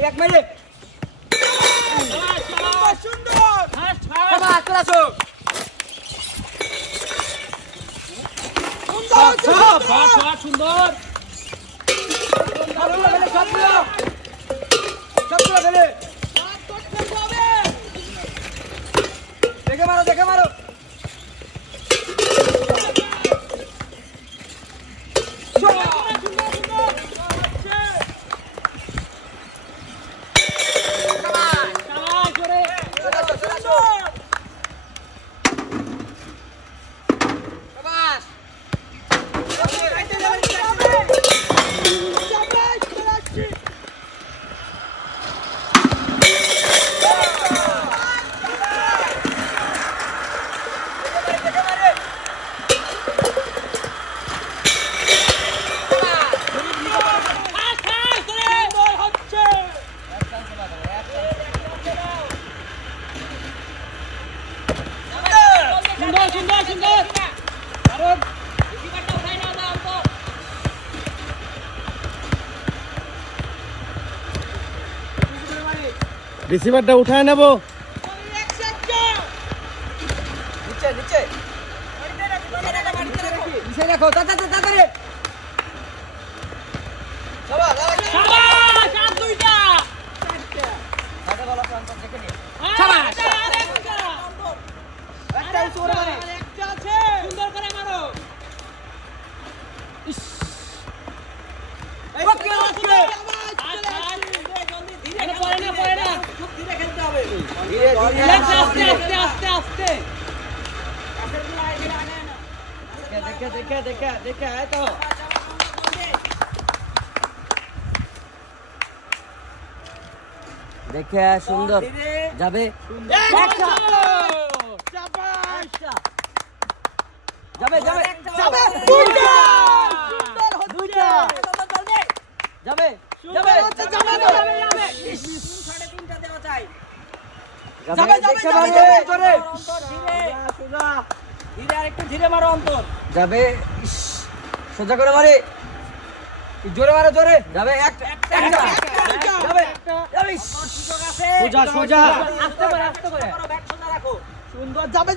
এক মেরে সুন্দর শাবাশ চলে আসো সুন্দর সবগুলো ফেলে দেখে মারো রিসিভারটা উঠায় নেব নিচে রাখো তাড়াতাড়ি দেখে তো দেখে সুন্দর যাবে ধীরে মারো অন্তর যাবে সোজা করে মারে জোরে মারো জোরে যাবে সোজা আস্তে করে রাখো সুন্দর যাবে